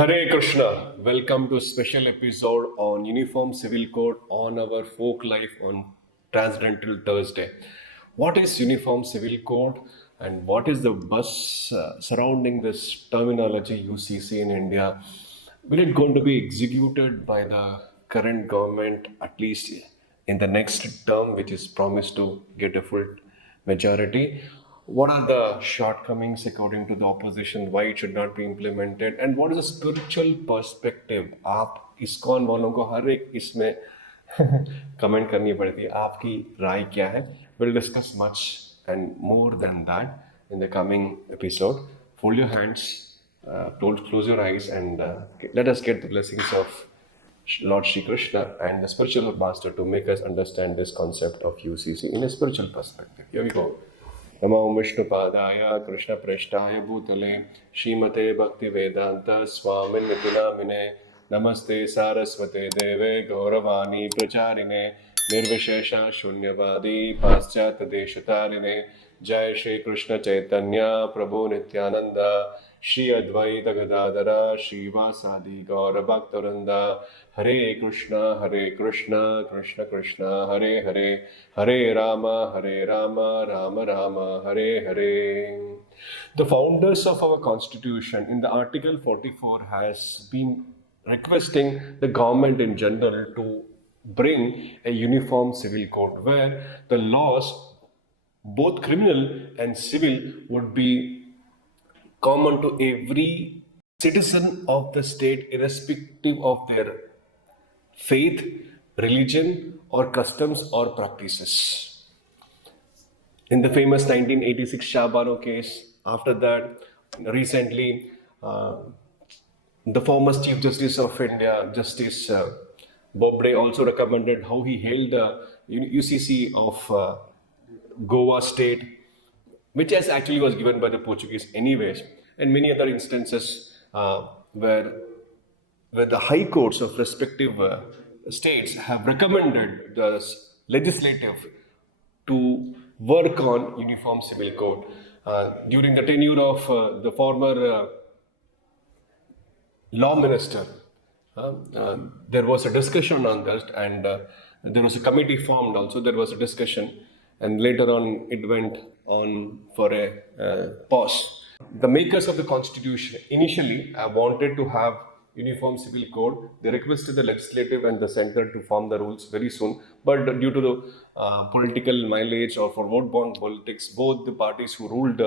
Hare Krishna, welcome to a special episode on Uniform Civil Code on our folk life on Transcendental Thursday. What is Uniform Civil Code and what is the buzz surrounding this terminology UCC in India? Will it going to be executed by the current government at least in the next term, which is promised to get a full majority? What are the shortcomings according to the opposition? Why it should not be implemented? And what is the spiritual perspective? आप ISKCON वालों को हर एक इसमें comment करनी पड़ती है. आपकी राय क्या है? We'll discuss much and more than that in the coming episode. Fold your hands, close your eyes, and let us get the blessings of Lord Shri Krishna and the spiritual master to make us understand this concept of UCC in a spiritual perspective. Here we go. नमो विष्णुपादाय कृष्णप्रेष्ठाय भूतले श्रीमते भक्तिवेदान्त स्वामिन्निति नामिने नमस्ते सारस्वते देवे गौरवाणी प्रचारिणे निर्विशेष शून्यवादी पाश्चात्य देशतारिणे जय श्री कृष्ण चैतन्य प्रभु नित्यानंद श्री अद्वैत गदाधर श्रीवासादि गौर भक्तवृंद हरे Krishna Krishna Krishna Hare Hare Hare Ram Ram Ram Hare Hare. The founders of our constitution in the Article 44 has been requesting the government in general to bring a uniform civil code where the laws, both criminal and civil, would be common to every citizen of the state, irrespective of their faith, religion, or customs or practices. In the famous 1986 Shabano case, after that, recently, the former Chief Justice of India, Justice Bobde, also recommended how he held the UCC of Goa state, which as actually was given by the Portuguese anyways, and many other instances where the high courts of respective states have recommended the legislative to work on uniform civil code. During the tenure of the former law minister, there was a discussion on that, and there was a committee formed also. There was a discussion, and later on it went on for a pause. The makers of the constitution initially wanted to have uniform civil code. They requested the legislative and the center to form the rules very soon, but due to the political mileage or for vote bank politics, both the parties who ruled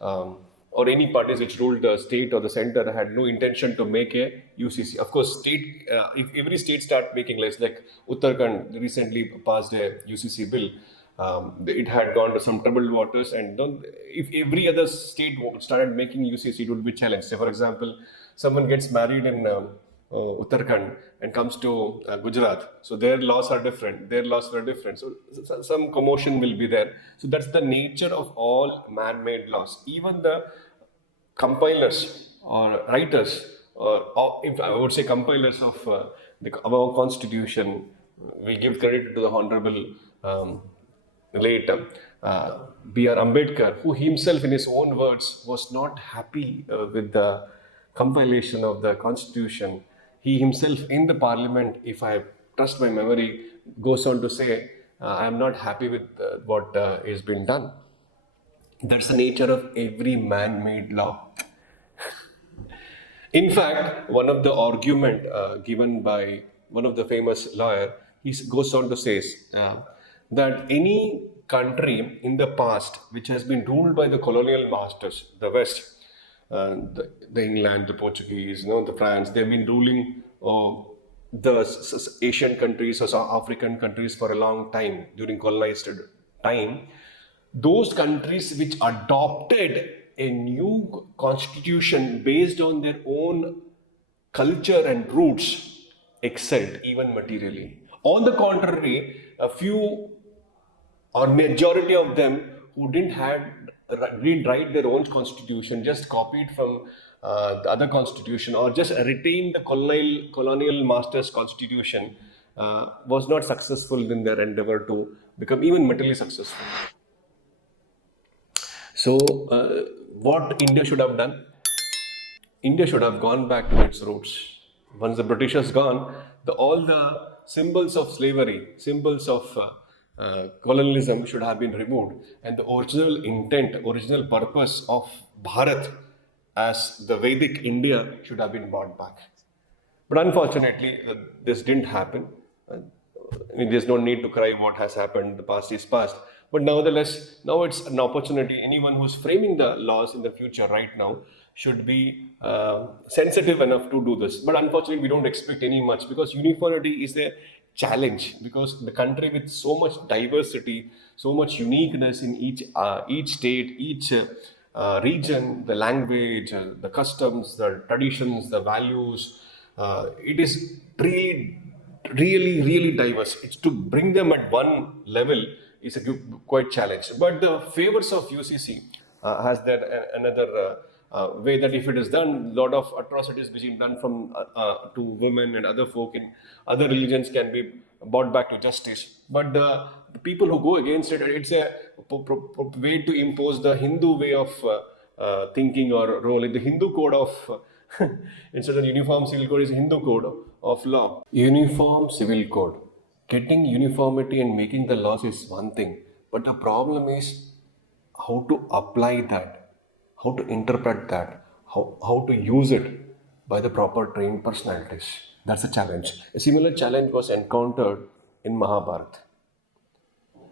or any parties which ruled the state or the center had no intention to make a UCC. Of course, if every state start making laws, like Uttarakhand recently passed a UCC bill, it had gone to some troubled waters, and if every other state started making UCC, it would be challenged. Say, for example, someone gets married in Uttarakhand and comes to Gujarat, so their laws are different, so some commotion will be there. So that's the nature of all man-made laws. Even the compilers or writers, or if I would say compilers of our constitution, we give credit to the Honorable late B.R. Ambedkar, who himself in his own words was not happy with the compilation of the constitution. He himself in the parliament, if I trust my memory, goes on to say, I am not happy with what is being done. That's the nature of every man-made law. In fact, one of the argument given by one of the famous lawyer, he goes on to say that any country in the past which has been ruled by the colonial masters, the West, the England, the Portuguese, the France, they've been ruling the Asian countries or South African countries for a long time during colonized time. Those countries which adopted a new constitution based on their own culture and roots excelled even materially. On the contrary, a few or majority of them who didn't write their own constitution, just copied from the other constitution or just retained the colonial master's constitution, was not successful in their endeavor to become even materially successful. So what India should have done? India should have gone back to its roots. Once the British has gone, all the symbols of slavery, symbols of colonialism should have been removed, and the original intent, original purpose of Bharat as the Vedic India should have been brought back. But unfortunately, this didn't happen. I mean, there's no need to cry what has happened. The past is past. But nevertheless, now it's an opportunity. Anyone who's framing the laws in the future right now should be sensitive enough to do this. But unfortunately, we don't expect any much because uniformity is a challenge. Because the country with so much diversity, so much uniqueness in each state, each region, the language, the customs, the traditions, the values, it is really diverse. It's to bring them at one level is a quite challenge. But the favors of UCC has that another way that if it is done, lot of atrocities which is done from to women and other folk in other religions can be brought back to justice. But the people who go against it, it's a way to impose the Hindu way of thinking or role. In the Hindu code of instead of uniform civil code is Hindu code of law. Uniform civil code. Getting uniformity and making the laws is one thing, but the problem is how to apply that, how to interpret that, how to use it by the proper trained personalities. That's a challenge. A similar challenge was encountered in Mahabharata,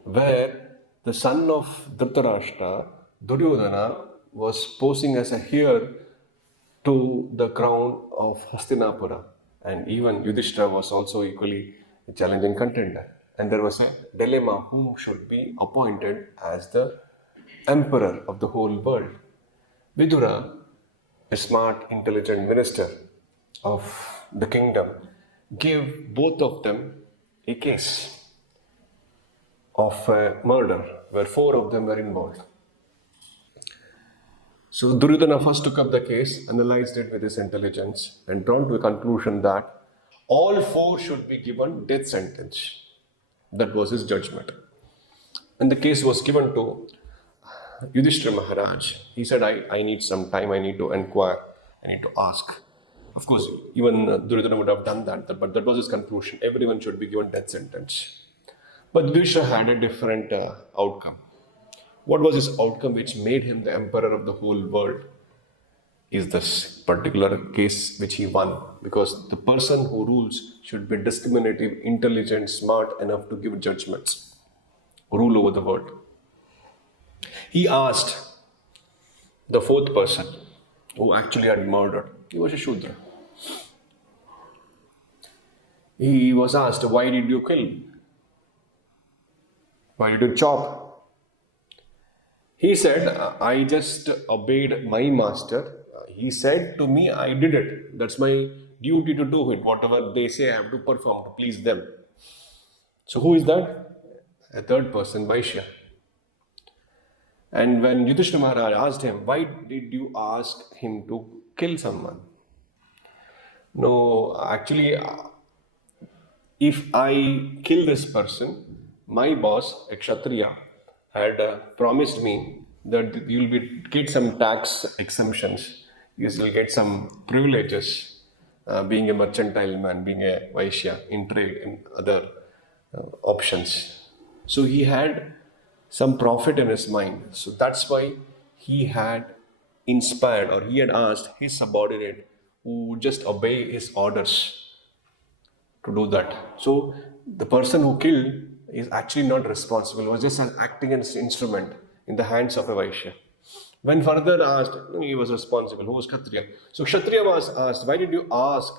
where the son of Dhritarashtra, Duryodhana, was posing as a heir to the crown of Hastinapura. And even Yudhishthira was also equally a challenging contender. And there was a dilemma who should be appointed as the emperor of the whole world. Vidura, a smart, intelligent minister of the kingdom, gave both of them a case of a murder where four of them were involved. So Duryodhana first took up the case, analyzed it with his intelligence, and drawn to a conclusion that all four should be given death sentence. That was his judgment. And the case was given to Yudhishthira Maharaj. He said, I need some time, I need to inquire, I need to ask. Of course, even Duryodhana would have done that, but that was his conclusion. Everyone should be given death sentence. But Yudhishthira had a different outcome. What was his outcome which made him the emperor of the whole world? Is this particular case which he won. Because the person who rules should be discriminative, intelligent, smart enough to give judgments, rule over the world. He asked the fourth person who actually had murdered. He was a Shudra. He was asked, why did you kill? Why did you chop? He said, I just obeyed my master. He said to me, I did it. That's my duty to do it. Whatever they say, I have to perform to please them. So who is that? A third person, Vaishya. And when Yudhishthira Maharaj asked him, why did you ask him to kill someone? No, actually, if I kill this person, my boss, a Kshatriya, had promised me that you will get some tax exemptions. You will get some privileges, being a mercantile man, being a Vaishya in trade and other options. So he had some profit in his mind. So that's why he had inspired or he had asked his subordinate who would just obey his orders to do that. So the person who killed is actually not responsible, was just acting as an instrument in the hands of a Vaishya. When further asked, he was responsible. Who was Kshatriya? So Kshatriya was asked, why did you ask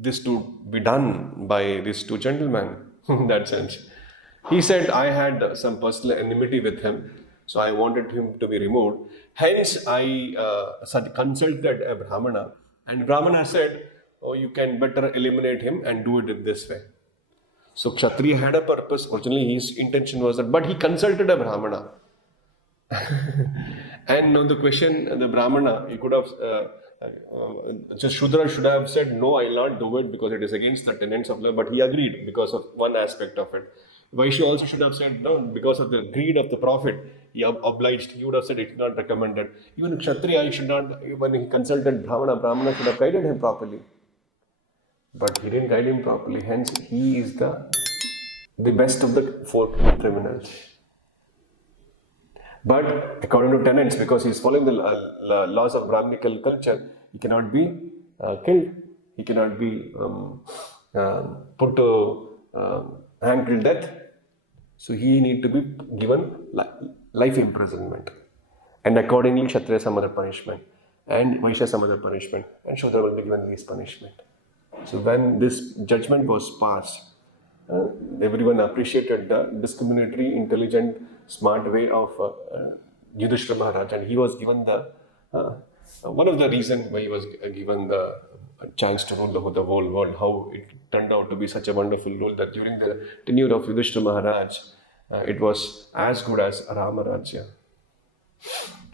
this to be done by these two gentlemen? In that sense. He said, I had some personal enmity with him, so I wanted him to be removed. Hence, I consulted a Brahmana, and Brahmana said, oh, you can better eliminate him and do it in this way. So Kshatriya had a purpose. Originally, his intention was that, but he consulted a Brahmana. And now the question, the Brahmana, he could have, just Shudra should have said, no, I will not do it because it is against the tenets of law. But he agreed because of one aspect of it. Vaishya also should have said no, because of the greed of the prophet, he obliged, he would have said it's not recommended. Even Kshatriya, he should not, when he consulted Brahmana should have guided him properly. But he didn't guide him properly, hence he is the best of the four criminals. But according to tenets, because he is following the laws of Brahminical culture, he cannot be killed. He cannot be put to hang till death. So he need to be given life imprisonment. And accordingly, Kshatriya some other punishment, and Vaishya some other punishment, and Shudra will be given least punishment. So when this judgment was passed, everyone appreciated the discriminatory, intelligent, smart way of Yudhishthira Maharaj, and he was given the one of the reasons why he was given the chance to rule the whole world. How it turned out to be such a wonderful rule that during the tenure of Yudhishthira Maharaj, it was as good as Ramarajya.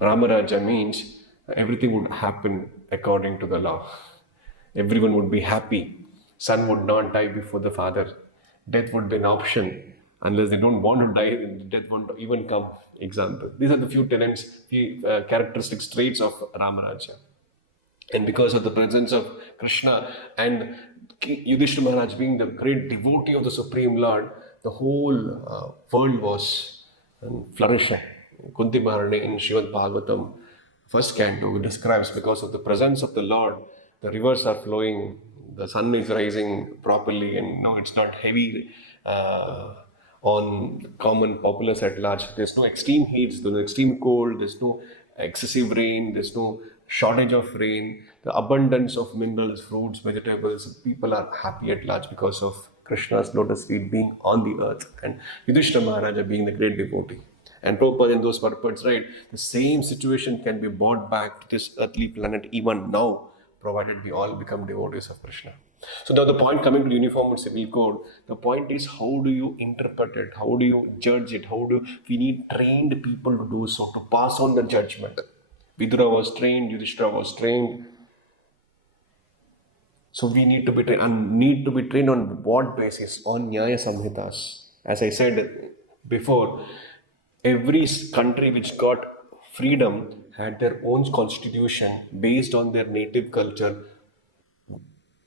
Ramarajya means everything would happen according to the law. Everyone would be happy. Son would not die before the father. Death would be an option. Unless they don't want to die, death won't even come. Example. These are the few tenets, few characteristic traits of Ramarajya. And because of the presence of Krishna and Yudhishthira Maharaj being the great devotee of the Supreme Lord, the whole world was flourishing. Kunti Maharani in Srimad Bhagavatam, first canto, describes because of the presence of the Lord, the rivers are flowing, the sun is rising properly, and it's not heavy on common populace at large. There's no extreme heat, there's no extreme cold, there's no excessive rain, there's no shortage of rain, the abundance of minerals, fruits, vegetables. People are happy at large because of Krishna's lotus feet being on the earth and Yudhishthira Maharaja being the great devotee. And Prabhupada in those purports, right, the same situation can be brought back to this earthly planet even now, provided we all become devotees of Krishna. So now the point coming to uniform civil code, the point is how do you interpret it, how do you judge it, we need trained people to do so, to pass on the judgment. Vidura was trained, Yudhishthira was trained. So we need to be trained, and need to be trained on what basis? On Nyaya Samhitas. As I said before, every country which got freedom had their own constitution based on their native culture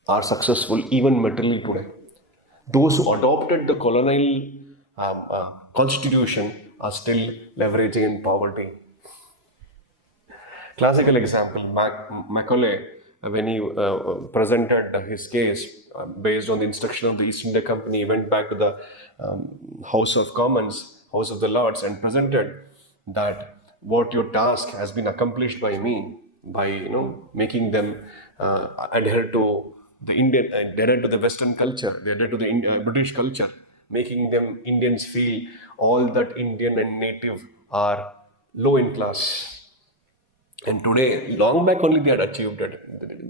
are successful even materially today. Those who adopted the colonial constitution are still leveraging in poverty. Classical example, Macaulay, when he presented his case based on the instruction of the East India Company, he went back to the House of Commons, House of the Lords, and presented that what your task has been accomplished by me, by making them adhere to the Indian, adhere to the Western culture, adhere to the British culture, making them Indians feel all that Indian and native are low in class. And today, long back only they had achieved it.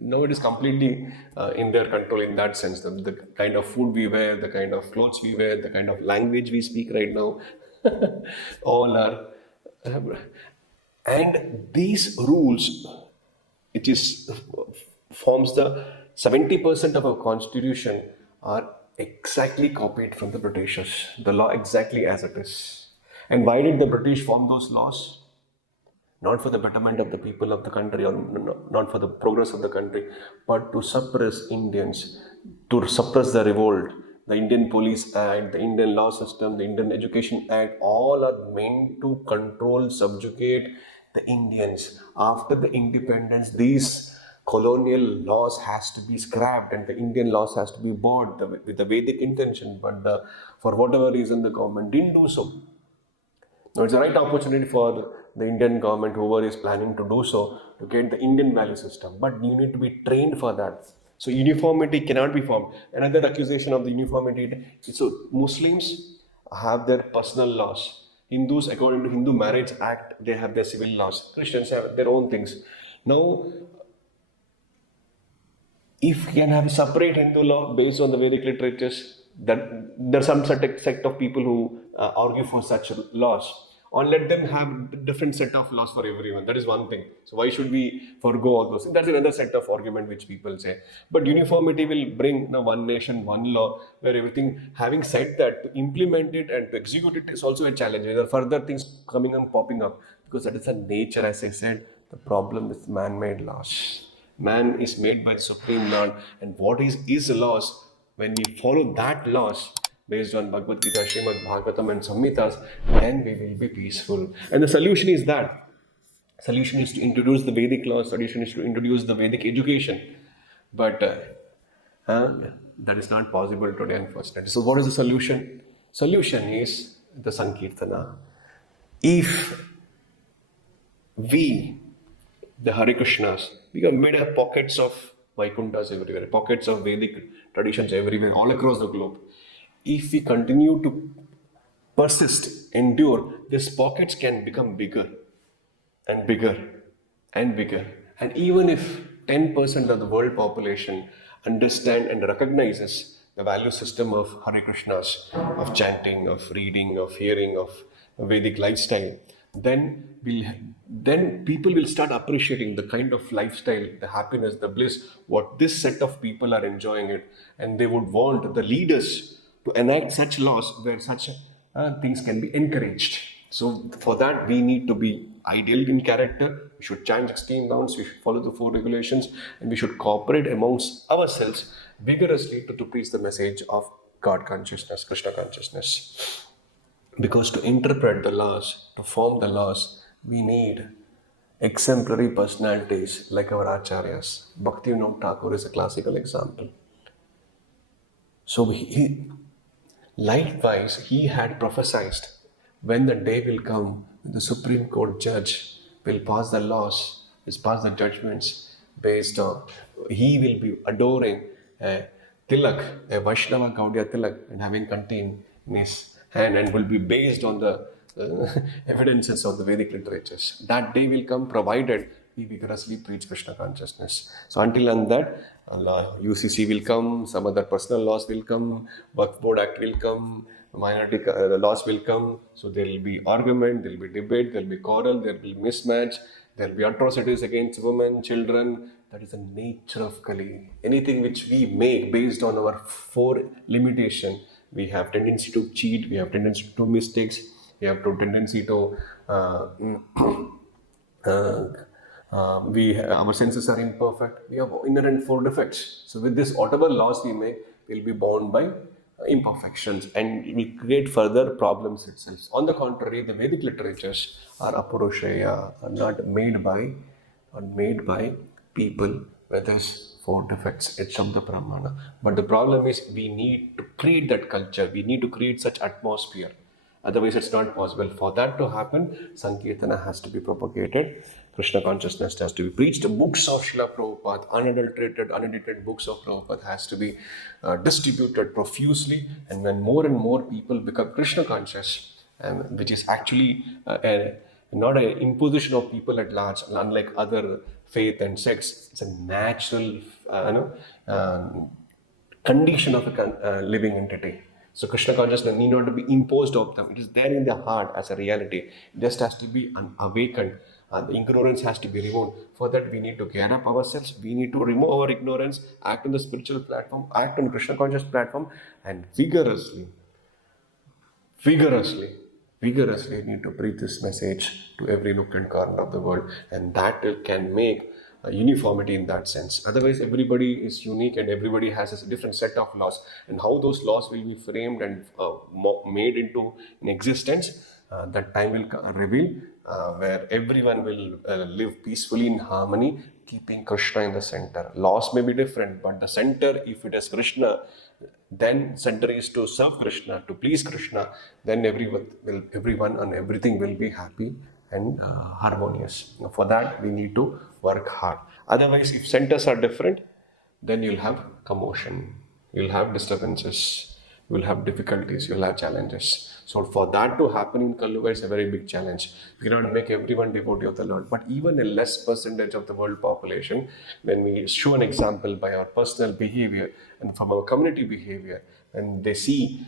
Now it is completely in their control in that sense. The kind of food we wear, the kind of clothes we wear, the kind of language we speak right now, all are. And these rules, it is forms the 70% of our constitution, are exactly copied from the Britishers. The law exactly as it is. And why did the British form those laws? Not for the betterment of the people of the country, or not for the progress of the country, but to suppress Indians, to suppress the revolt. The Indian Police Act, the Indian Law System, the Indian Education Act, all are meant to control, subjugate the Indians. After the independence, these colonial laws has to be scrapped and the Indian laws has to be bought with the Vedic intention, but for whatever reason the government didn't do so. Now it's the right opportunity for the Indian government, whoever is planning to do so, to get the Indian value system. But you need to be trained for that. So uniformity cannot be formed. Another accusation of the uniformity, so Muslims have their personal laws. Hindus, according to Hindu Marriage Act, they have their civil laws. Christians have their own things. Now, if you can have a separate Hindu law based on the Vedic literatures, that there are some sect of people who argue for such laws. or let them have a different set of laws for everyone. That is one thing. So why should we forego all those things? That's another set of argument which people say. But uniformity will bring one nation, one law, where everything. Having said that, to implement it and to execute it is also a challenge. There are further things coming and popping up, because that is the nature, as I said. The problem with man-made laws. Man is made by the Supreme Lord, and what is laws? When we follow that laws based on Bhagavad Gita, Srimad Bhagavatam, and Samhitas, then we will be peaceful. And the solution is that. Solution is to introduce the Vedic laws. Solution is to introduce the Vedic education. But that is not possible today, unfortunately. So, what is the solution? Solution is the Sankirtana. If we, the Hare Krishnas, we have made a pockets of Vaikunthas everywhere, pockets of Vedic traditions everywhere, all across the globe. If we continue to persist, endure, these pockets can become bigger and bigger and bigger. And even if 10% of the world population understand and recognizes the value system of Hare Krishnas, of chanting, of reading, of hearing, of Vedic lifestyle, then people will start appreciating the kind of lifestyle, the happiness, the bliss, what this set of people are enjoying it, and they would want the leaders to enact such laws where such things can be encouraged. So for that, we need to be ideal in character. We should chant 16 rounds. We should follow the 4 regulations, and we should cooperate amongst ourselves vigorously to preach the message of God consciousness, Krishna consciousness. Because to interpret the laws, to form the laws, we need exemplary personalities like our acharyas. Bhaktivinoda Thakur is a classical example. So likewise, he had prophesied when the day will come, the Supreme Court judge will pass the laws, will pass the judgments based on, he will be adoring a tilak, a Vaishnava Gaudiya tilak, and having contained in his hand, and will be based on the evidences of the Vedic literatures. That day will come provided we vigorously preach Krishna consciousness. So until and that, UCC will come, some other personal laws will come, Waqf Board Act will come, minority laws will come. So there will be argument, there will be debate, there will be quarrel, there will be mismatch, there will be atrocities against women, children. That is the nature of Kali. Anything which we make based on our 4 limitation, we have tendency to cheat, we have tendency to do mistakes, we have tendency to our senses are imperfect. We have inherent 4 defects. So with this, whatever laws we make will be bound by imperfections, and will create further problems itself. On the contrary, the Vedic literatures are apurushaya, are not made by people with those 4 defects. It's of the Brahmana. But the problem is, we need to create that culture. We need to create such atmosphere. Otherwise, it's not possible. For that to happen, Sankirtana has to be propagated. Krishna consciousness has to be preached. The books of Srila Prabhupada, unedited books of Prabhupada has to be distributed profusely. And when more and more people become Krishna conscious, which is actually not an imposition of people at large, unlike other faith and sects, it's a natural condition of a living entity. So Krishna consciousness need not to be imposed on them. It is there in the heart as a reality. It just has to be awakened. The ignorance has to be removed. For that, we need to gear up ourselves. We need to remove our ignorance, act on the spiritual platform, act on Krishna conscious platform, and vigorously need to preach this message to every nook and corner of the world. And that can make uniformity in that sense. Otherwise, everybody is unique and everybody has a different set of laws. And how those laws will be framed and made into in existence, that time will reveal, where everyone will live peacefully in harmony, keeping Krishna in the center. Laws may be different, but the center, if it is Krishna, then center is to serve Krishna, to please Krishna, then everyone and everything will be happy and harmonious. For that, we need to work hard. Otherwise, if centers are different, then you'll have commotion, you'll have disturbances, you'll have difficulties, you'll have challenges. So for that to happen in Kali Yuga is a very big challenge. We cannot make everyone devotee of the Lord, but even a less percentage of the world population, when we show an example by our personal behavior and from our community behavior, and they see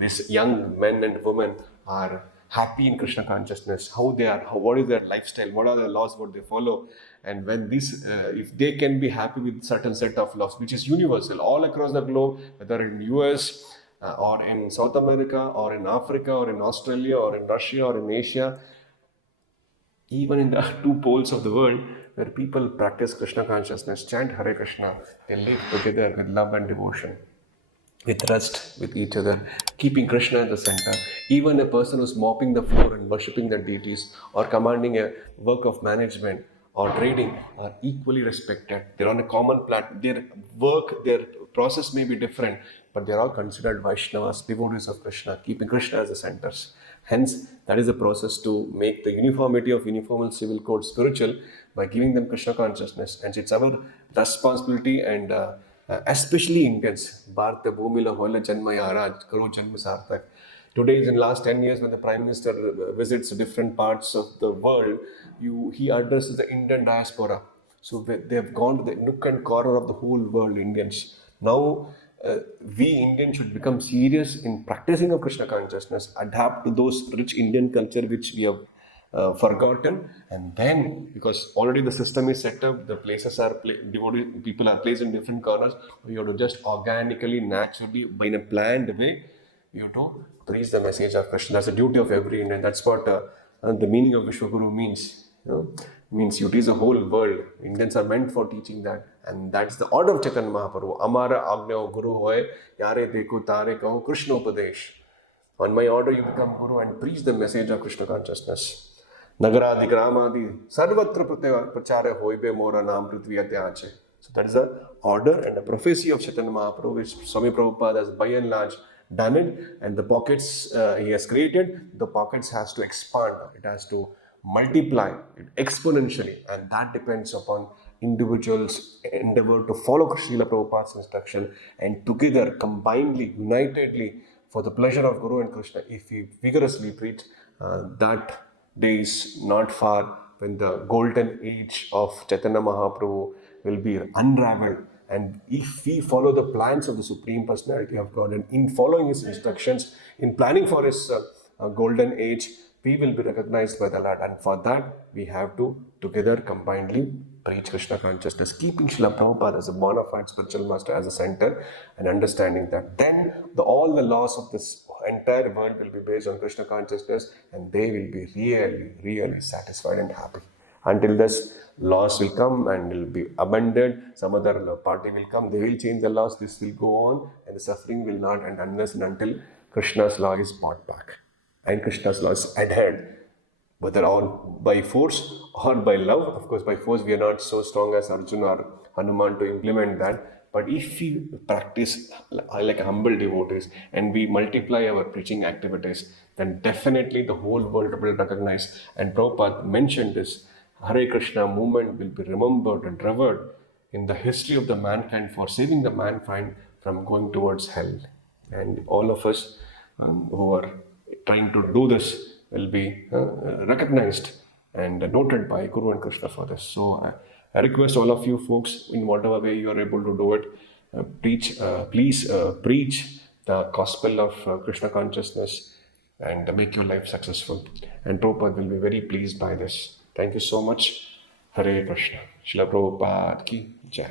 these young men and women are happy in Krishna consciousness, how they are, what is their lifestyle, what are the laws, what they follow. And when this, if they can be happy with certain set of laws, which is universal all across the globe, whether in US or in South America or in Africa or in Australia or in Russia or in Asia, even in the two poles of the world where people practice Krishna consciousness, chant Hare Krishna, they live together with love and devotion, with trust with each other, keeping Krishna at the center. Even a person who's mopping the floor and worshipping the deities or commanding a work of management or trading are equally respected. They're on a common platform. Their work, their process may be different, but they're all considered Vaishnavas, devotees of Krishna, keeping Krishna as the centers. Hence, that is the process to make the uniformity of uniform civil code spiritual by giving them Krishna consciousness. And it's our responsibility and especially Indians. Bharata Bhumila Hola Janma Yaraj, Karo Janma Sarthak. Today, in the last 10 years, when the Prime Minister visits different parts of the world, he addresses the Indian diaspora. So they have gone to the nook and corner of the whole world, Indians. Now, we Indians should become serious in practicing of Krishna consciousness, adapt to those rich Indian culture which we have forgotten, and then because already the system is set up, the places are devoted, people are placed in different corners. We have to just organically, naturally, in a planned way, you have to preach the message of Krishna. That's the duty of every Indian. That's what the meaning of Vishwaguru means. Means you teach the whole world. Indians are meant for teaching that, and that's the order of Chaitanya Mahaprabhu. Amara Agnya Guru hoy, yare dekho tare kaho Krishna Upadesh. On my order, you become Guru and preach the message of Krishna consciousness. Nagaradi Gramadi Sarvatra Prachare Hoibe Mora Nam Prithviyate Ache. So that is the order and the prophecy of Chaitanya Mahaprabhu, which Swami Prabhupada has by and large done it, and the pockets he has created, the pockets has to expand, it has to multiply it exponentially, and that depends upon individuals' endeavor to follow Srila Prabhupada's instruction, and together, combinedly, unitedly, for the pleasure of Guru and Krishna, if we vigorously preach, that day is not far when the golden age of Chaitanya Mahaprabhu will be unraveled. And if we follow the plans of the Supreme Personality of God, and in following His instructions, in planning for His golden age, we will be recognized by the Lord. And for that, we have to together, combinedly, preach Krishna consciousness, keeping Srila Prabhupada as a bona fide spiritual master as a center, and understanding that then all the laws of this entire world will be based on Krishna consciousness, and they will be really, really satisfied and happy. Until this, laws will come and will be abandoned. Some other party will come, they will change the laws, this will go on, and the suffering will not end unless and until Krishna's law is brought back and Krishna's law is adhered, whether all by force or by love. Of course, by force we are not so strong as Arjuna or Hanuman to implement that. But if we practice like humble devotees and we multiply our preaching activities, then definitely the whole world will recognize. And Prabhupada mentioned this, Hare Krishna movement will be remembered and revered in the history of the mankind for saving the mankind from going towards hell. And all of us who are trying to do this will be recognized and noted by Guru and Krishna for this. So I request all of you folks, in whatever way you are able to do it, please preach the gospel of Krishna consciousness and make your life successful. And Prabhupada will be very pleased by this. Thank you so much. Hare Krishna. Srila Prabhupada ki Jai.